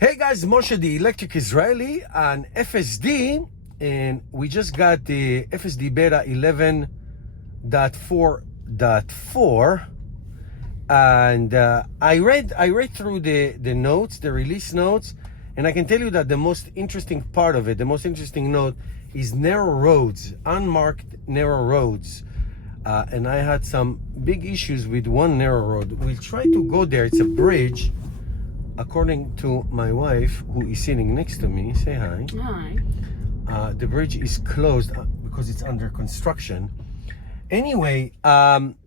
Hey guys, Moshe the Electric Israeli on FSD, and we just got the FSD Beta 11.4.4, and I read through the notes, the release notes, and I can tell you that the most interesting part of it, the most interesting note, is narrow roads, unmarked narrow roads. And I had some big issues with one narrow road. We'll try to go there. It's a bridge. According to my wife, who is sitting next to me, say hi. Hi. The bridge is closed because it's under construction. Anyway,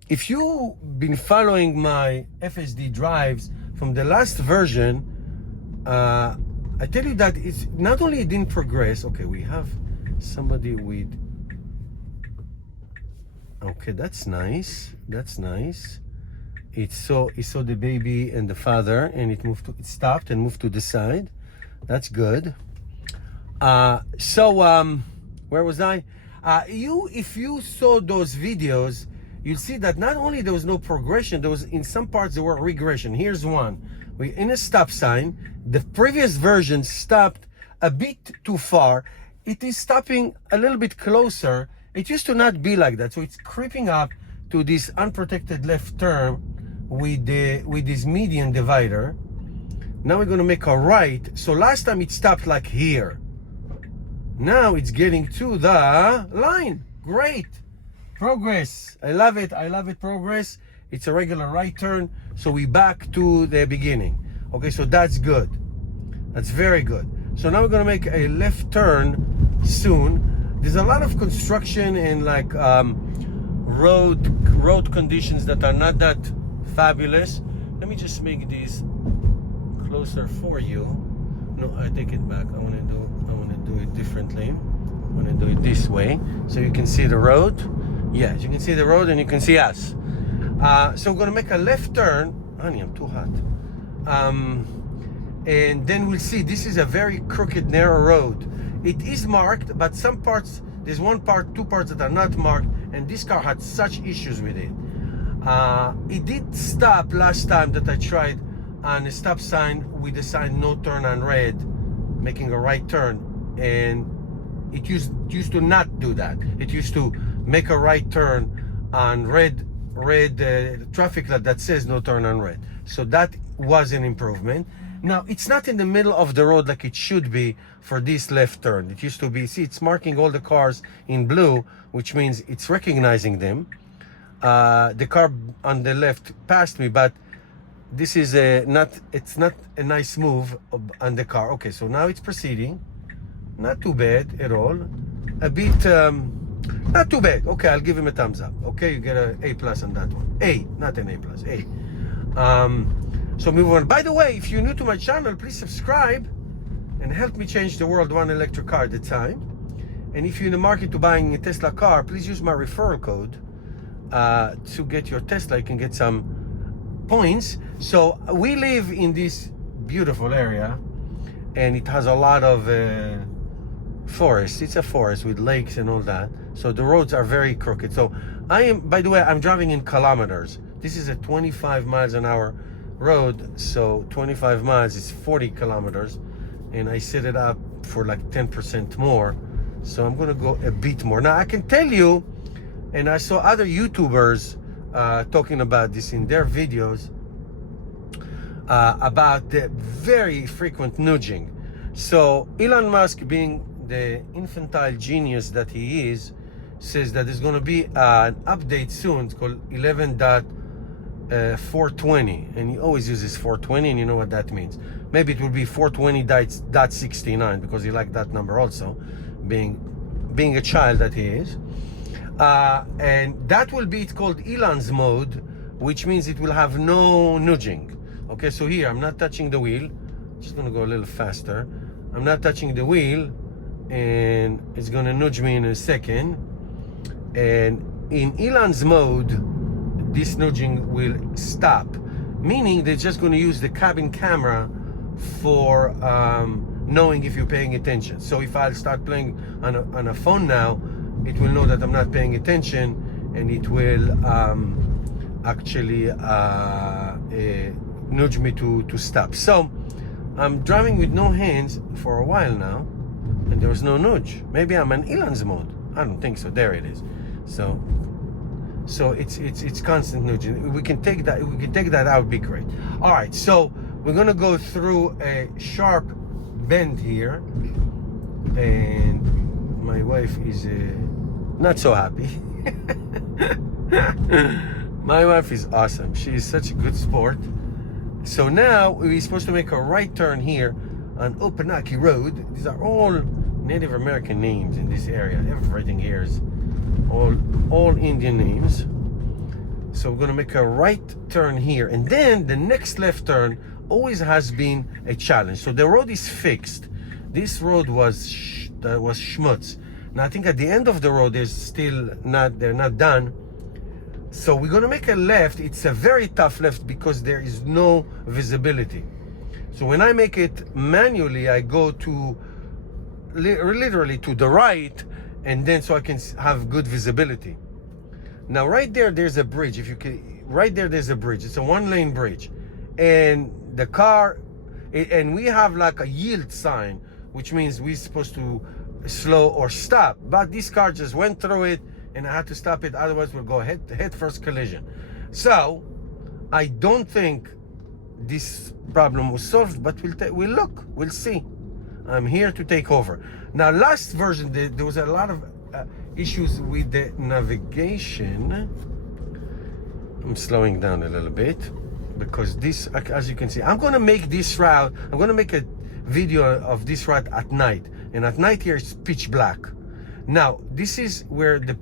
if you've been following my FSD drives from the last version, I tell you that it's not only it didn't progress. Okay, we have somebody with. Okay, that's nice. That's nice. It saw the baby and the father, and it stopped and moved to the side. That's good. Where was I? If you saw those videos, you'll see that not only there was no progression, there was in some parts there were regression. Here's one. We're in a stop sign. The previous version stopped a bit too far. It is stopping a little bit closer. It used to not be like that, so it's creeping up to this unprotected left turn with this median divider. Now we're going to make a right. So last time it stopped like here. Now it's getting to the line. Great progress. I love it. I love it. Progress. It's a regular right turn. So we back to the beginning. Okay, so that's good. That's very good. So now we're going to make a left turn soon. There's a lot of construction and like road conditions that are not that fabulous. Let me just make these closer for you. No, I take it back. I want to do it differently. I want to do it this way so you can see the road. Yes, you can see the road and you can see us. So we're gonna make a left turn. Honey, I'm too hot. And then we'll see. This is a very crooked, narrow road. It is marked, but some parts, there's two parts that are not marked, and this car had such issues with it. It did stop last time that I tried on a stop sign with the sign no turn on red, making a right turn, and it used to not do that. It used to make a right turn on red traffic light that says no turn on red. So that was an improvement. Now it's not in the middle of the road like it should be for this left turn. It used to be, see, it's marking all the cars in blue, which means it's recognizing them. The car on the left passed me, but this is it's not a nice move on the car. Okay, so now it's proceeding. Not too bad at all. A bit, not too bad. Okay, I'll give him a thumbs up. Okay, you get an A+ on that one. A, not an A+, A. So move on. By the way, if you're new to my channel, please subscribe and help me change the world one electric car at a time. And if you're in the market to buying a Tesla car, please use my referral code to get your Tesla. You can get some points. So we live in this beautiful area, and it has a lot of forest. It's a forest with lakes and all that. So the roads are very crooked. So by the way, I'm driving in kilometers. This is a 25 miles an hour road. So 25 miles is 40 kilometers. And I set it up for like 10% more. So I'm going to go a bit more. Now I can tell you, and I saw other YouTubers talking about this in their videos, about the very frequent nudging. So Elon Musk, being the infantile genius that he is, says that there's going to be an update soon. It's called 11.420, and he always uses 420, and you know what that means. Maybe it will be 420.69 because he liked that number also, being a child that he is. And that will be, it's called Elon's mode, which means it will have no nudging. Okay, so here I'm not touching the wheel. Just gonna go a little faster. I'm not touching the wheel, and it's gonna nudge me in a second. And in Elon's mode, this nudging will stop, meaning they're just gonna use the cabin camera for knowing if you're paying attention. So if I'll start playing on a phone now, it will know that I'm not paying attention, and it will actually nudge me to stop. So I'm driving with no hands for a while now, and there was no nudge. Maybe I'm in Elon's mode. I don't think so. There it is. So it's constant nudging. We can take that. We can take that out. Be great. All right. So we're gonna go through a sharp bend here, and my wife is not so happy. My wife is awesome. She is such a good sport. So now we're supposed to make a right turn here on Opanaki Road. These are all Native American names in this area. Everything here is all Indian names. So we're gonna make a right turn here, and then the next left turn always has been a challenge. So the road is fixed. This road was schmutz. Now I think at the end of the road they're not done. So we're gonna make a left. It's a very tough left because there is no visibility. So when I make it manually, I go to literally to the right, and then so I can have good visibility. Now right there's a bridge. If you can, right there's a bridge. It's a one-lane bridge, and the car, and we have like a yield sign, which means we're supposed to slow or stop. But this car just went through it, and I had to stop it. Otherwise, we'll go head first collision. So I don't think this problem was solved, but we'll look. We'll see. I'm here to take over. Now, last version, there was a lot of issues with the navigation. I'm slowing down a little bit because this, as you can see, I'm gonna make this route. I'm gonna make a video of this route at night, and at night here it's pitch black. Now, this is where the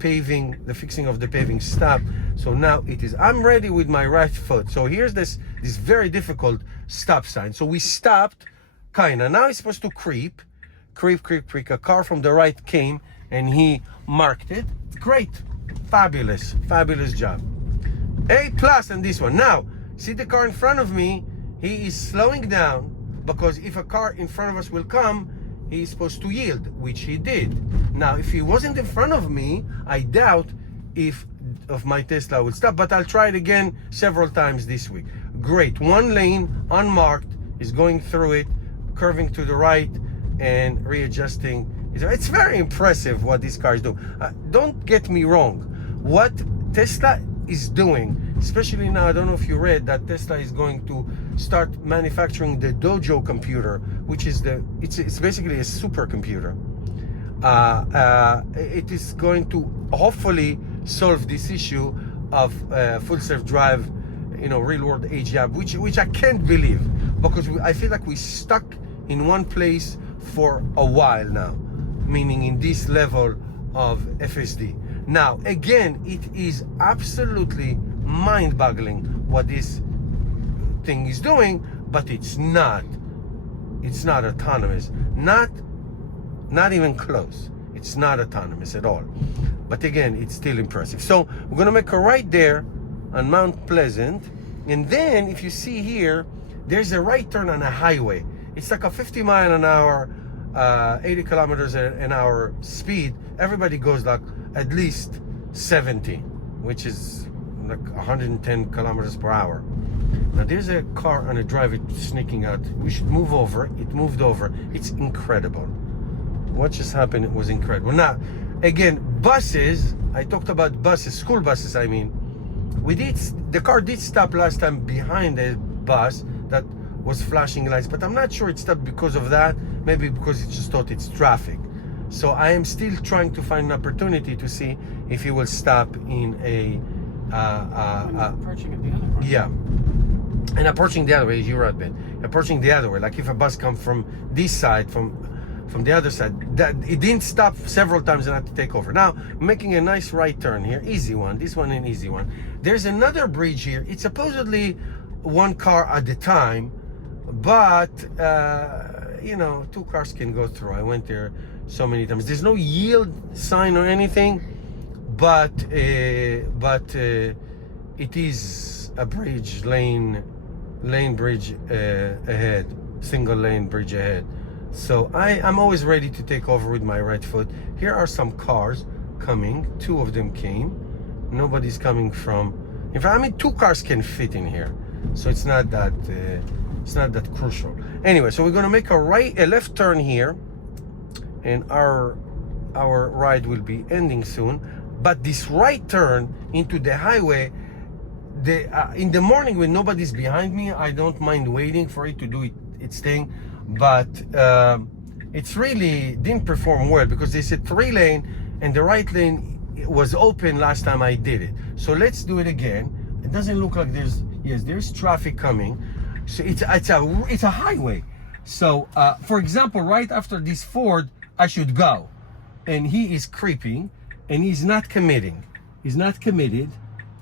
fixing of the paving stopped. So now it is, I'm ready with my right foot. So here's this very difficult stop sign. So we stopped, kinda. Now it's supposed to creep. A car from the right came and he marked it. Great, fabulous job. A+ on this one. Now, see the car in front of me, he is slowing down because if a car in front of us will come, he's supposed to yield, which he did. Now, if he wasn't in front of me, I doubt if my Tesla would stop, but I'll try it again several times this week. Great, one lane, unmarked, is going through it, curving to the right and readjusting. It's very impressive what these cars do. Don't get me wrong. What Tesla is doing, especially now, I don't know if you read that Tesla is going to start manufacturing the Dojo computer, which is it's basically a supercomputer. It is going to hopefully solve this issue of full self-drive, real world AGI, which I can't believe, because I feel like we stuck in one place for a while now, meaning in this level of FSD. Now, again, it is absolutely mind-boggling what this thing is doing, but it's not autonomous. Not even close. It's not autonomous at all. But again, it's still impressive. So we're gonna make a right there on Mount Pleasant, and then if you see here, there's a right turn on a highway. It's like a 50 mile an hour, 80 kilometers an hour speed. Everybody goes like at least 70, which is like 110 kilometers per hour. Now there's a car on a drive sneaking out. We should move over. It moved over. It's incredible. What just happened was incredible. Now, again, buses, I talked about buses, school buses, I mean. The car did stop last time behind a bus that was flashing lights, but I'm not sure it stopped because of that. Maybe because it just thought it's traffic. So I am still trying to find an opportunity to see if he will stop in a approaching it the other way. Yeah, and approaching the other way, you're right, Ben. Approaching the other way, like if a bus comes from this side, from the other side, that it didn't stop several times and I had to take over. Now making a nice right turn here, easy one. This one an easy one. There's another bridge here. It's supposedly one car at a time, but two cars can go through. I went there so many times. There's no yield sign or anything, but it is a bridge, lane bridge ahead, single lane bridge ahead. So I'm always ready to take over with my right foot. Here are some cars coming. Two of them came. Nobody's coming from. In fact, two cars can fit in here, so it's not that it's not that crucial. Anyway, so we're gonna make a left turn here, and our ride will be ending soon. But this right turn into the highway, in the morning when nobody's behind me, I don't mind waiting for it to do its thing. But it's really didn't perform well because they said 3-lane and the right lane was open last time I did it. So let's do it again. It doesn't look like there's traffic coming. So it's a highway. So for example, right after this Ford, I should go, and he is creeping, and he's not committing. He's not committed.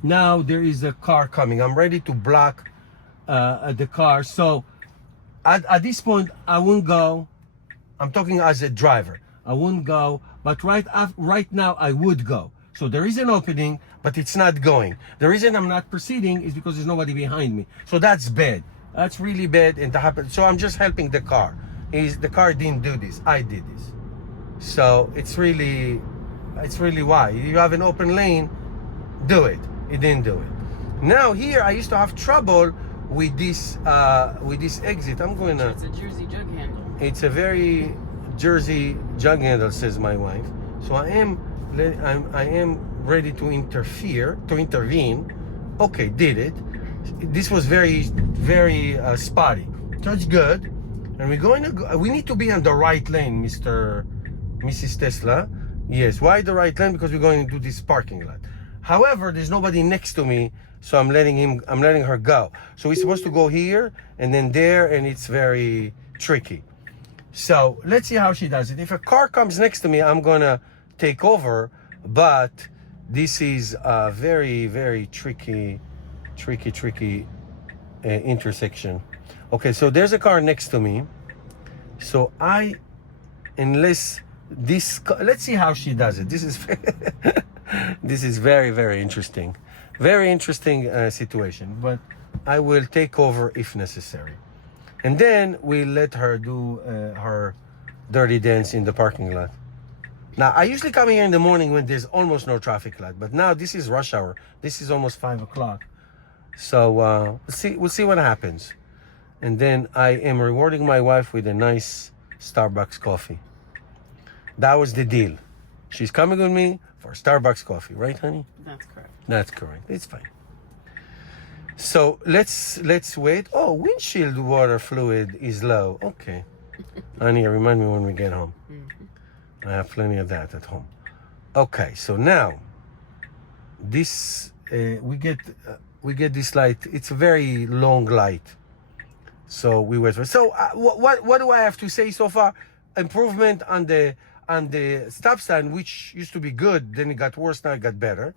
Now there is a car coming. I'm ready to block the car. So at this point, I won't go. I'm talking as a driver. I won't go, but right now I would go. So there is an opening, but it's not going. The reason I'm not proceeding is because there's nobody behind me. So that's bad. That's really bad, and that happened. So I'm just helping the car. The car didn't do this. I did this. So it's really why you have an open lane, do it. It didn't do it. Now here I used to have trouble with this exit. I'm going to. It's a Jersey jug handle. It's a very Jersey jug handle, says my wife. So I am ready to intervene. Okay, did it. This was very spotty. That's good. And we need to be on the right lane, Mrs. Tesla. Yes, why the right lane? Because we're going into this parking lot. However, there's nobody next to me, so I'm letting her go. So we're supposed to go here and then there, and it's very tricky. So let's see how she does it. If a car comes next to me, I'm gonna take over, but this is a very tricky intersection. Okay, so there's a car next to me. So let's see how she does it. This is this is very interesting. Very interesting situation, but I will take over if necessary. And then we let her do her dirty dance in the parking lot. Now, I usually come here in the morning when there's almost no traffic light, but now this is rush hour. This is almost 5 o'clock. So we'll see what happens. And then I am rewarding my wife with a nice Starbucks coffee. That was the deal. She's coming with me for Starbucks coffee, right, honey? That's correct. That's correct. It's fine. So let's wait. Oh, windshield water fluid is low. Okay. Honey, remind me when we get home. I have plenty of that at home. Okay, so now this we get this light. It's a very long light. So we wait for. So what do I have to say so far? Improvement on the stop sign, which used to be good, then it got worse. Now it got better.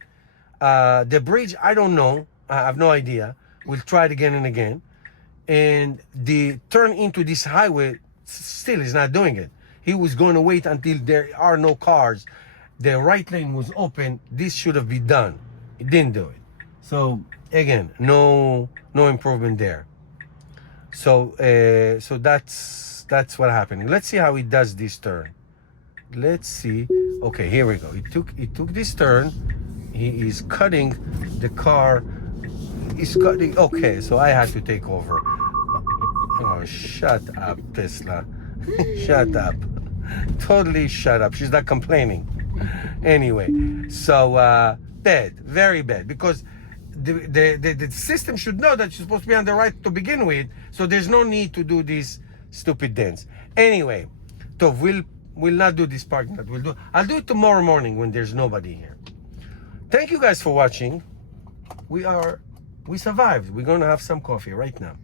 The bridge, I don't know. I have no idea. We'll try it again and again. And the turn into this highway still is not doing it. He was going to wait until there are no cars. The right lane was open. This should have been done. It didn't do it. So again, no improvement there. So so that's what happened. Let's see how he does this turn. Let's see. Okay, here we go. He took this turn. He is cutting the car. He's cutting. Okay, so I had to take over. Oh, shut up, Tesla. Shut up. Totally shut up. She's not complaining. Anyway, so bad, very bad, because the system should know that you're supposed to be on the right to begin with, so there's no need to do this stupid dance. Anyway, so we'll not do this parking lot. I'll do it tomorrow morning when there's nobody here. Thank you guys for watching. We survived. We're gonna have some coffee right now.